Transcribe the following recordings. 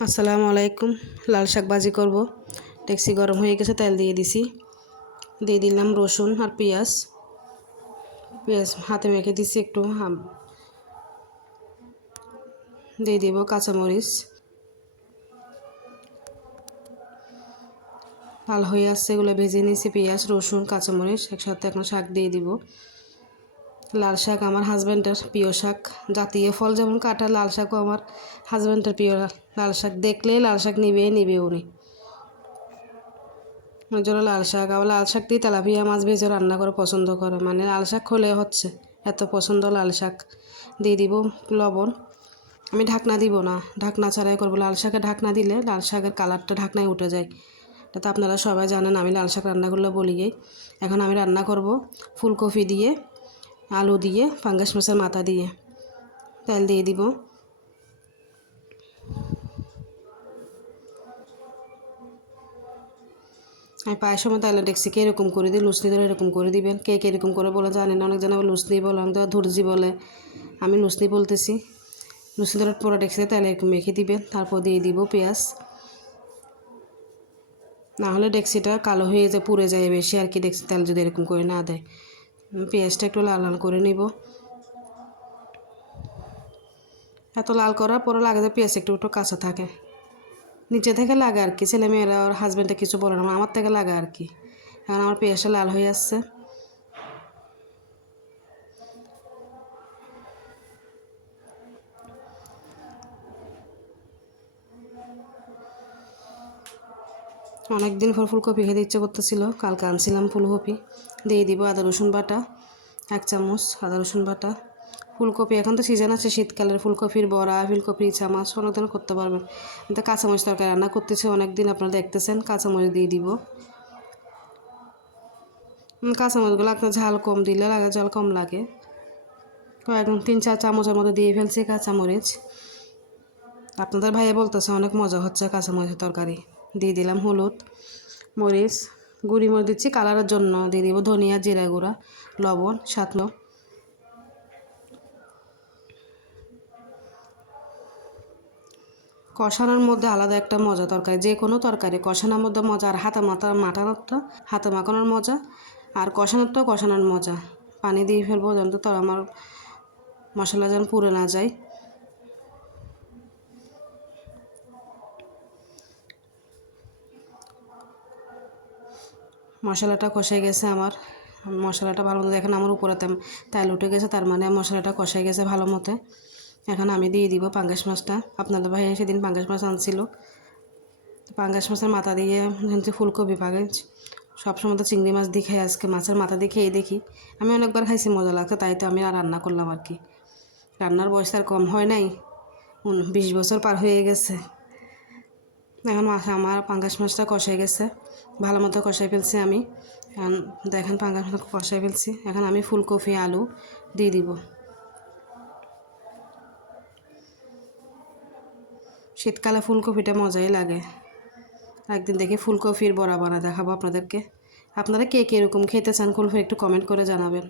আসসালামু আলাইকুম। লাল শাক ভাজি করব। ডেক্সি গরম হয়ে গেছে, তেল দিয়ে দিছি। দিয়ে দিলাম রসুন আর পেঁয়াজ। পেঁয়াজ হাতে মেখে দিছি একটু, হাম- দিয়ে দিব কাঁচামরিচ। লাল হয়ে আসছে, এগুলো ভেজে নিয়েছি পেঁয়াজ, রসুন, কাঁচামরিচ, একসাথে এখন শাক দিয়ে দিব। লাল শাক আমার হাজব্যান্ডের প্রিয় শাক। জাতীয় ফল যেমন কাটা লাল শাকও আমার হাজব্যান্ডের প্রিয় লাল শাক। দেখলেই লাল শাক নিবে নিবে উনি। ওই জন্য লাল শাক, আবার লাল শাক দিয়ে তেলাপিয়া মাছ ভেজে রান্না করে পছন্দ করে। মানে লাল শাক হলে হচ্ছে, এত পছন্দ লাল শাক। দিয়ে দিব লবণ। আমি ঢাকনা দিব না, ঢাকনা ছাড়াই করব। লাল শাকে ঢাকনা দিলে লাল শাকের কালারটা ঢাকনায় উঠে যায়। এটা তো আপনারা সবাই জানেন, আমি লাল শাক রান্না করলে বলি এখন আমি রান্না করব ফুলকপি দিয়ে আলু দিয়ে, পাঙ্গাস মাছের মাথা দিয়ে তেল দিয়ে দিব। আমি পায়ের সময় তাহলে দেখছি কে এরকম করে দিই লুচনি ধরে এরকম করে দিবেন। কে কে এরকম করে বলে জানি না অনেক জন আবার লুচনি বলে অনেক ধুরজি বলে। আমি লুচনি বলতেছি। লুচনি ধরার পরে দেখছি তাহলে এরকম মেখে দিবেন, তারপর দিয়ে দিব পেঁয়াজ। না হলে ডেক্সিটা কালো হয়ে যায় পুড়ে যায় বেশি, আর কি ডেক্সি তেল যদি এরকম করে না দেয়। পেঁয়াজটা একটু লাল লাল করে নিব। এত লাল করার পরে লাগে পেঁয়াজ একটু একটু কাঁচা থাকে। নিচে থেকে লাগে আর কি। ছেলেমেয়েরা ওর হাজব্যান্ডে কিছু বলে না, আমার থেকে লাগে আর কি। এখন আমার পেঁয়াজটা লাল হয়ে আসছে। অনেক দিন পর ফুলকপি খেতে ইচ্ছে করতেছিল কালকে আনছিলাম ফুলকপি। দিয়ে দিব আদা রসুন বাটা এক চামচ আদা রসুন বাটা। ফুলকপি এখন তো সিজন আছে শীতকালের ফুলকপির বড়া ফুলকপি চামচ অনেক ধরনের করতে পারবেন। কিন্তু কাঁচামরিচ তরকারি রান্না করতেছি অনেক দিন আপনারা দেখতেছেন কাঁচামরিচ দিয়ে দিব। উম, কাঁচামরিচগুলো আপনার ঝাল কম দিলে লাগে ঝাল কম লাগে। একদম তিন চার চামচের মতো দিয়ে ফেলছি কাঁচামরিচ। আপনাদের ভাইয়া বলতেছে অনেক মজা হচ্ছে কাঁচামরিচের তরকারি। দিয়ে দিলাম হলুদ, মরিচ, গুঁড়ি মরিচ দিচ্ছি, কালারের জন্য দিয়ে দিব ধনিয়া, জিরা গুঁড়া, লবণ সাতলো কষানোর মধ্যে আলাদা একটা মজা তরকারি, যে কোনো তরকারি, কষানোর মধ্যে মজা আর হাতে মাথা মাটানোরটা হাতে মাখানোর মজা আর কষানোরটাও কষানোর মজা। পানি দিয়ে ফেলব, যেন তো আমার মশলা যেন পুড়ে না যায়। মশলাটা কষে গেছে আমার। মশলাটা ভালো মতো এখন আমার উপরে তেল উঠে গেছে, তার মানে মশলাটা কষে গেছে ভালো মতো। এখন আমি দিয়ে দিব পাঙ্গাস মাছটা। আপনাদের ভাই সেদিন পাঙ্গাস মাছ আনছিল। পাঙ্গাস মাছের মাথা দিয়ে হচ্ছে ফুলকপি পাঙ্গাস। সবসময় তো চিংড়ি মাছ দিয়ে খাই, আজকে মাছের মাথা দিয়ে খেয়ে দেখি। আমি অনেকবার খাইছি, মজা লাগতো তাই তো আমি আর রান্না করলাম আর কি। রান্নার বয়স আর কম হয় নাই বিশ বছর পার হয়ে গেছে। এখন আমার পাঙ্গাস মাছটা কষাই গেছে। ভালো মতো কষাই ফেলছি আমি। এখন দেখেন পাঙ্গাস মাছ কষাই ফেলছি। এখন আমি ফুলকপি, আলু দিয়ে দিব। শীতকালে ফুলকপিটা মজাই লাগে। একদিন দেখি ফুলকপির বড়া বানা দেখাবো আপনাদেরকে। আপনারা কে কে এরকম খেতে চান ফুলকপি একটু কমেন্ট করে জানাবেন।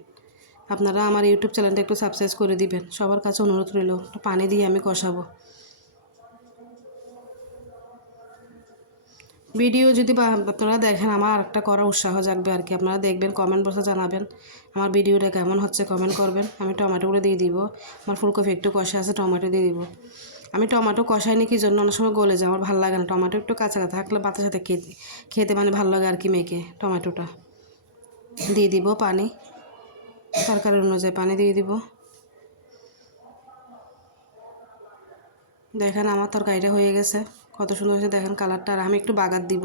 আপনারা আমার ইউটিউব চ্যানেলটা একটু সাবস্ক্রাইব করে দিবেন। সবার কাছে অনুরোধ রইল একটু পানি দিয়ে আমি কষাবো। ভিডিও যদি আপনারা দেখেন, আমার আরেকটা করার উৎসাহ জাগবে আর কি। আপনারা দেখবেন কমেন্ট বক্সে জানাবেন আমার ভিডিওটা কেমন হচ্ছে কমেন্ট করবেন। আমি টমেটোগুলো দিয়ে দিব, আমার ফুলকপি একটু কষা আছে, টমেটো দিয়ে দিব। আমি টমেটো কষাইনি কি জন্য? অনেক সময় গলে যায়, আমার ভালো লাগে না। টমেটো একটু কাঁচা থাকলে ভাতের সাথে খেতে খেতে মানে ভালো লাগে আর কি মেখে টমেটোটা। দিয়ে দিব পানি, তরকারি অনুযায়ী পানি দিয়ে দিব। দেখেন, আমার তরকারিটা হয়ে গেছে। কত সুন্দর হয়েছে, দেখেন কালারটা। আর আমি একটু বাগার দিব।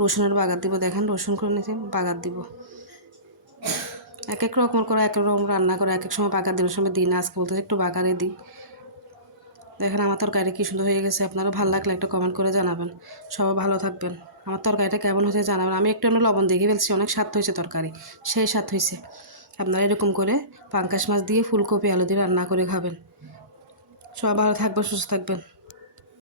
রসুনের বাগার দিব, দেখেন, রসুন করে নিয়েছি, বাগার দিব। এক এক রকম করে এক এক রকম রান্না করে এক এক সময় বাগার দেওয়ার সময় দিন আজকে বলতে একটু বাগারে দিই। দেখেন, আমার তরকারিটা কী সুন্দর হয়ে গেছে। আপনারা ভালো লাগলে একটা কমেন্ট করে জানাবেন। সবাই ভালো থাকবেন। আমার তরকারিটা কেমন হয়েছে জানাবেন। আমি একটু লবণ দেখে ফেলছি, অনেক স্বাদ হয়েছে তরকারি। সেই স্বাদ হয়েছে। আপনারা এরকম করে পাঙ্কাশ মাছ দিয়ে ফুলকপি, আলু দিয়ে রান্না করে খাবেন। সবাই ভালো থাকবেন, সুস্থ থাকবেন।